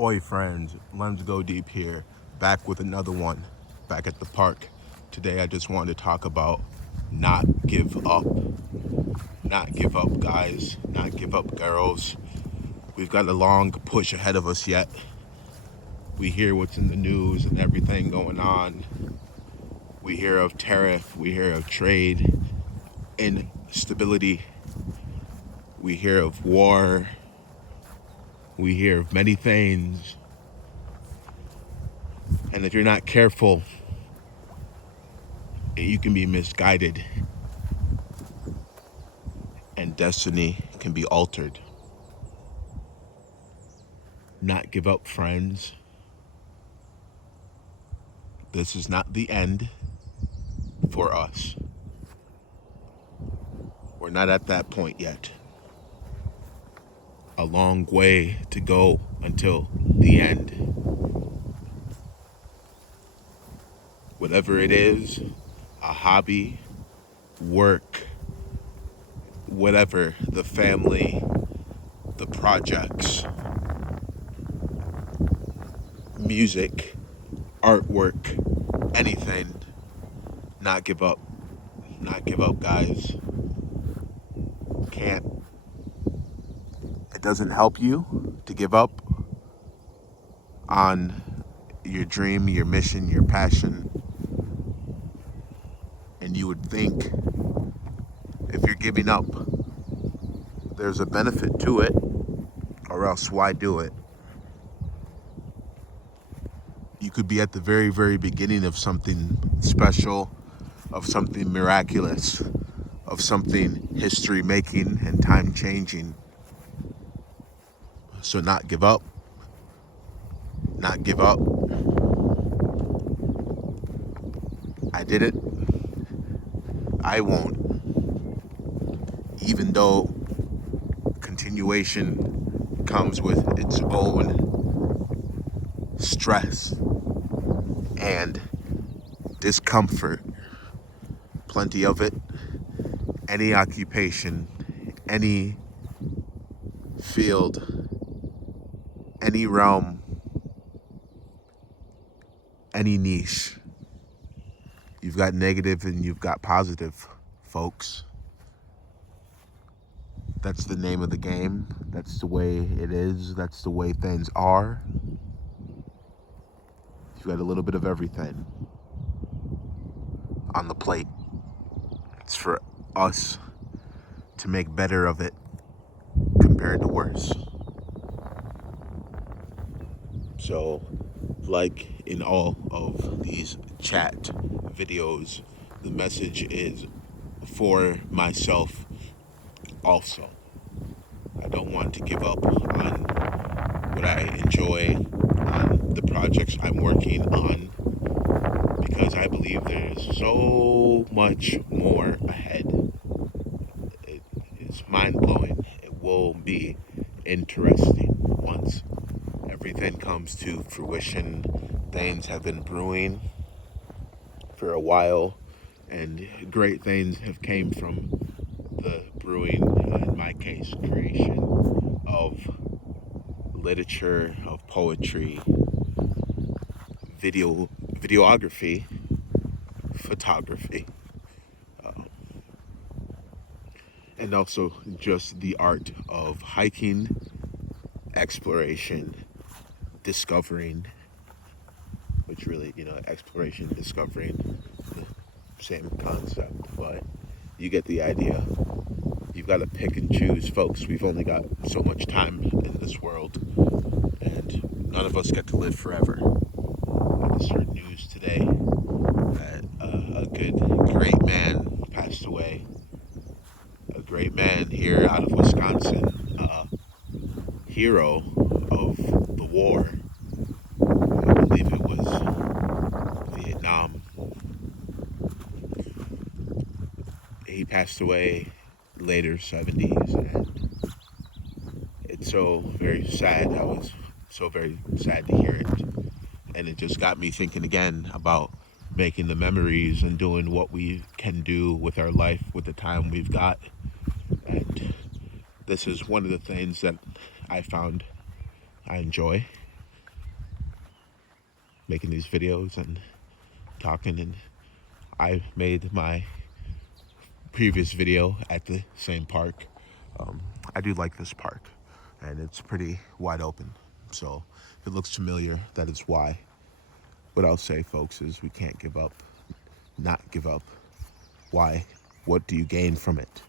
Oi friends, Let's Go Deep here, back with another one, back at the park. Today I just wanted to talk about not give up. Not give up, guys. Not give up, girls. We've got a long push ahead of us yet. We hear what's in the news and everything going on. We hear of tariff, we hear of trade instability, we hear of war, we hear of many things. And if you're not careful, you can be misguided and destiny can be altered. Not give up, friends. This is not the end for us. We're not at that point yet. A long way to go until the end. Whatever it is, a hobby, work, whatever, the family, the projects, music, artwork, anything, not give up. Not give up, guys. Can't. It doesn't help you to give up on your dream, your mission, your passion. And you would think if you're giving up, there's a benefit to it, or else why do it? You could be at the very, very beginning of something special, of something miraculous, of something history making and time changing. So not give up, not give up. I did it. I won't. Even though continuation comes with its own stress and discomfort, plenty of it. Any occupation, any field, any realm, any niche. You've got negative and you've got positive, folks. That's the name of the game. That's the way it is. That's the way things are. You've got a little bit of everything on the plate. It's for us to make better of it compared to worse. So, like in all of these chat videos, the message is for myself also. I don't want to give up on what I enjoy, on the projects I'm working on, because I believe there's so much more ahead. It is mind blowing. It will be interesting once everything comes to fruition. Things have been brewing for a while, and great things have came from the brewing, in my case, creation of literature, of poetry, videography, photography, and also just the art of hiking, exploration, discovering, which really, exploration, discovering, the same concept, but you get the idea. You've got to pick and choose, folks. We've only got so much time in this world, and none of us get to live forever. I just heard news today that a great man passed away. A great man here out of Wisconsin, hero of the war. I believe it was Vietnam. He passed away later 70s, and it's so very sad. I was so very sad to hear it, and it just got me thinking again about making the memories and doing what we can do with our life with the time we've got. And this is one of the things that I found I enjoy. making these videos and talking, and I made my previous video at the same park. I do like this park, and it's pretty wide open, so if it looks familiar, that is why. What I'll say, folks, is we can't give up, not give up. Why? What do you gain from it?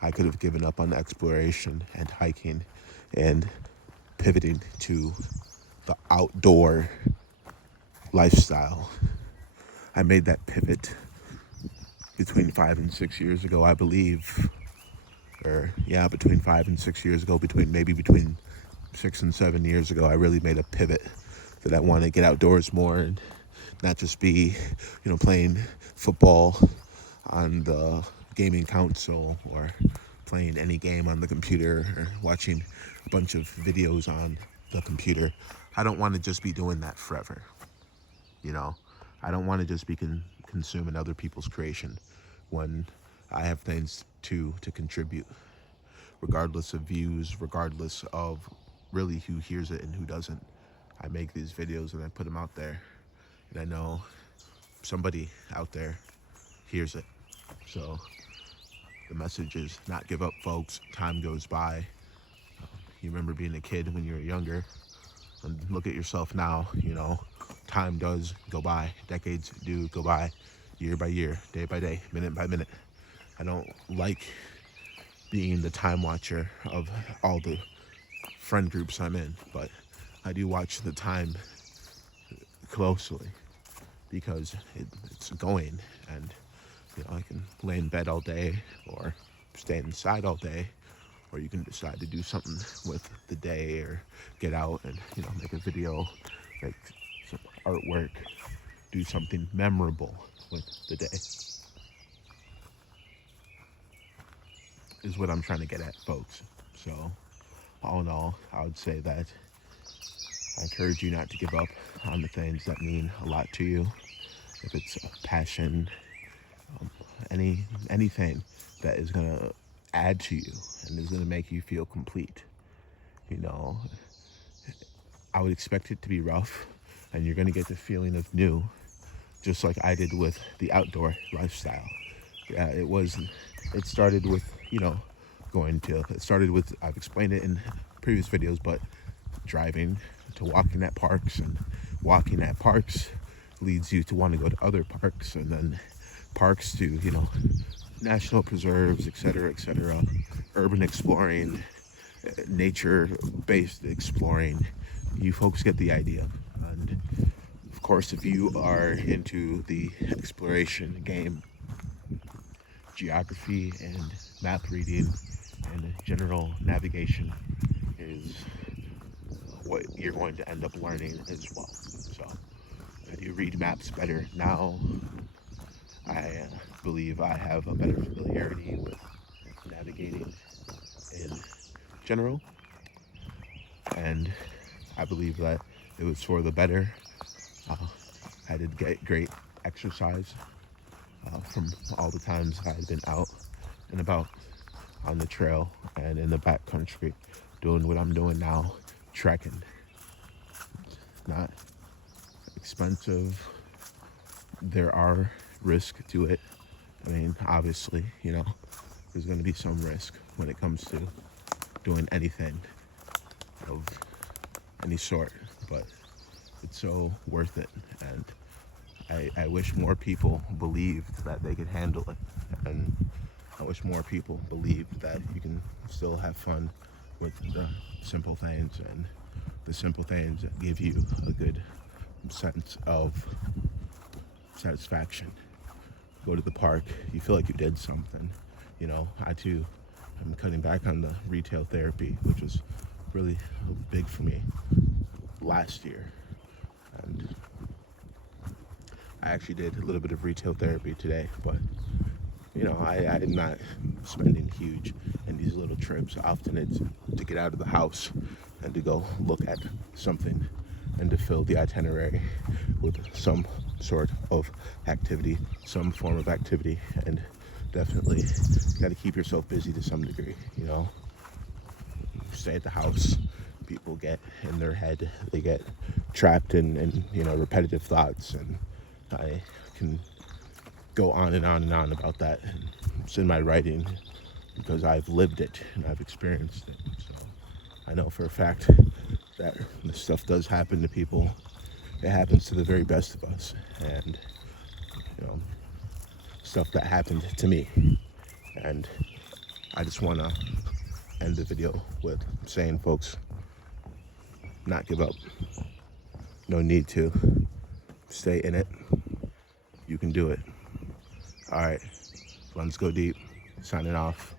I could have given up on exploration and hiking and pivoting to the outdoor lifestyle. I made that pivot between 5 and 6 years ago, I believe. Between 5 and 6 years ago, between 6 and 7 years ago, I really made a pivot that I want to get outdoors more and not just be, playing football on the gaming console or playing any game on the computer or watching a bunch of videos on the computer. I don't want to just be doing that forever. I don't want to just be consuming other people's creation when I have things to contribute, regardless of views, regardless of really who hears it and who doesn't. I make these videos and I put them out there, and I know somebody out there hears it. So the message is not give up, folks. Time goes by. You remember being a kid when you were younger, and look at yourself now. Time does go by. Decades do go by, year by year, day by day, minute by minute. I don't like being the time watcher of all the friend groups I'm in, but I do watch the time closely because it's going, and I can lay in bed all day or stay inside all day, or you can decide to do something with the day or get out and make a video, make some artwork, do something memorable with the day, is what I'm trying to get at, folks. So all in all, I would say that I encourage you not to give up on the things that mean a lot to you. If it's a passion, anything that is going to add to you and is going to make you feel complete. I would expect it to be rough, and you're going to get the feeling of new, just like I did with the outdoor lifestyle. Yeah, it started with, I've explained it in previous videos, but driving to walking at parks, and walking at parks leads you to want to go to other parks, and then parks to, national preserves, etc., urban exploring, nature-based exploring. You folks get the idea. And of course, if you are into the exploration game, geography and map reading and general navigation is what you're going to end up learning as well. So I do read maps better now. I believe I have a better familiarity with navigating in general, and I believe that it was for the better. I did get great exercise from all the times I had been out and about on the trail and in the backcountry doing what I'm doing now, trekking. It's not expensive. There are risks to it. I mean, obviously, there's going to be some risk when it comes to doing anything of any sort, but it's so worth it. And I wish more people believed that they could handle it, and I wish more people believed that you can still have fun with the simple things, and the simple things that give you a good sense of satisfaction. Go to the park, you feel like you did something. I too am cutting back on the retail therapy, which was really big for me last year. And I actually did a little bit of retail therapy today, but I'm not spending huge in these little trips. Often it's to get out of the house and to go look at something and to fill the itinerary with some sort of activity, some form of activity, and definitely got to keep yourself busy to some degree. Stay at the house people get in their head. They get trapped in repetitive thoughts, and I can go on and on and on about that. And it's in my writing because I've lived it and I've experienced it. So I know for a fact that this stuff does happen to people. It happens to the very best of us, and stuff that happened to me. And I just want to end the video with saying, folks, not give up. No need to. Stay in it. You can do it. All right, let's go deep. Signing off.